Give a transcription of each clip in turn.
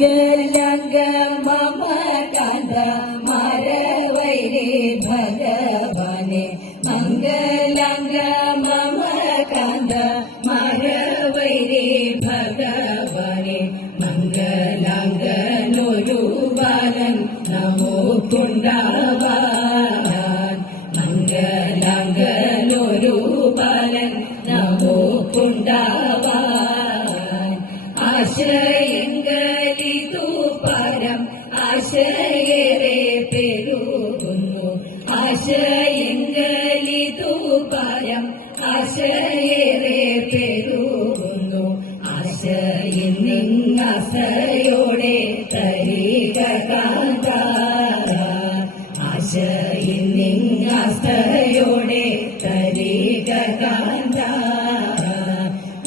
മംഗളംഗ മമ കാന്ത മരവൈരേ ഭഗവാനെ മംഗളംഗ മമ കാന്ത മരവൈരേ ഭഗവാനെ മംഗളാംഗനൊരു ബാലൻ നമുക്കുണ്ടാവാൻ മംഗളാംഗനൊരു ബാലൻ നമുക്കുണ്ടാവാൻ ആശ്രയങ്ങളിതു പരം ആശ്രയേറെ പെരുകുന്നു ആശ്രയങ്ങളിതു പരം ആശ്രയേറെ പെരുകുന്നു ആശയിന്നിങ്ങാശയോടെ തരിക കാന്ത ആശയിന്നിങ്ങാശയോടെ തരിക കാന്ത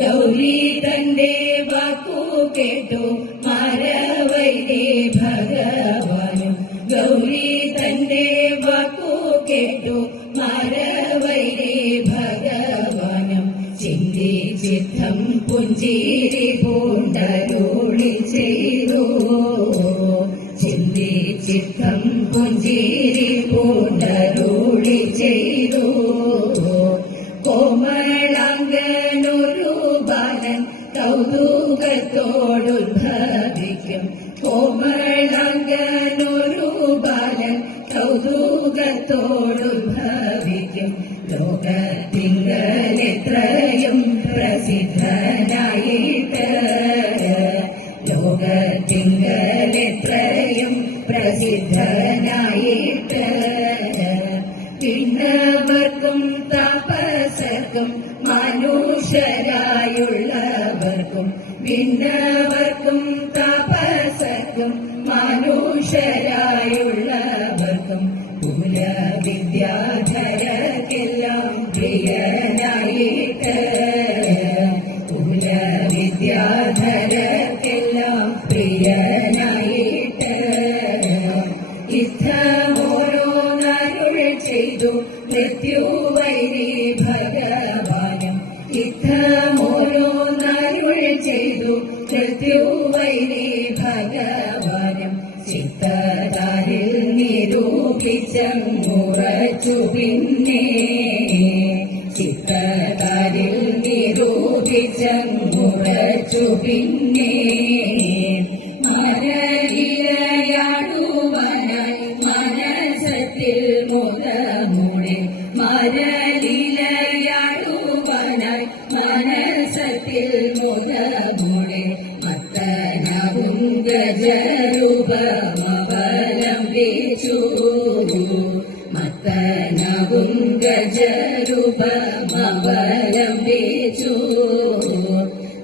ഗൗരി തന്റെ വാക്കു കേട്ടു മരവൈരേ ഭഗവാനും ഗൗരി തന്റെ വാക്കു കേട്ടു മരവൈരേ ഭഗവാനും ചിന്തി ചിത്തം പുഞ്ചിരി പൂണ്ടരുളി ചെയ്തു ചിന്തി ചിത്തം പുഞ്ചിരി പൂണ്ടരുളി ചെയ്തു കോമളാംഗനൊരു ബാലൻ കൗതുകത്തോടുദ്ഭവിക്കും കോമളാംഗനൊരു ബാലൻ കൗതുകത്തോടുദ്ഭവിക്കും ലോകത്തിങ്കലെത്രയും പ്രസിദ്ധനായിട്ട് ലോകത്തിങ്കലെത്രയും പ്രസിദ്ധനായിട്ട് പിന്നവർക്കും താപസർക്കും മനുഷ്യരായുള്ളവർക്കും പിന്നവർക്കും താപസർക്കും മനുഷ്യരായുള്ളവർക്കും കുലവിദ്യാധരക്കെല്ലാം പ്രിയനായിട്ട് കുലവിദ്യാധരക്കെല്ലാം പ്രിയനായിട്ട് ഇത്തമോരോന്നരുൾ ചെയ്തു മൃത്യുവൈരി ഭഗവാനും ഇത്തമോരോന്നരുൾ ചെയ്തു മൃത്യുവൈരി ഭഗവാനും ചിത്തതാരിൽ നിരൂപിച്ചങ്ങുറച്ചു പിന്നെ ചിത്തതാരിൽ നിരൂപിച്ചങ്ങുറച്ചു പിന്നെ മരലിലയാടുവാനായി മനസത്തിൽ മുതമൂടെ മരലിലയാടുവാനായി മനസത്തിൽ മുതമൂടെ മത്തനവും ഗജരൂപമവലംബിച്ചു മത്തനവും ഗജരൂപമവലംബിച്ചു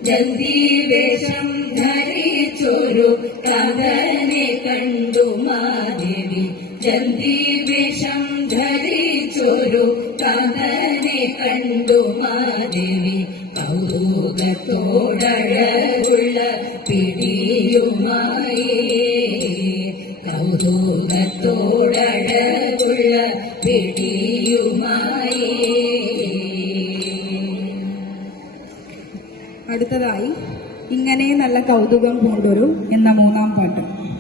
ജന്തിവേഷം ധരിച്ചൊരു കാന്തനെ കണ്ടു മാദേവി ജന്തിവേഷം ധരിച്ചൊരു കാന്തനെ കണ്ടു മാദേവി കൗതുകത്തോടഴകുള്ള പിടിയുമായി കൗതുകത്തോടഴകുള്ള പിടിയുമായി. അടുത്തതായി ഇങ്ങനെ നല്ല കൗതുകം പൂണ്ടൊരു എന്ന മൂന്നാം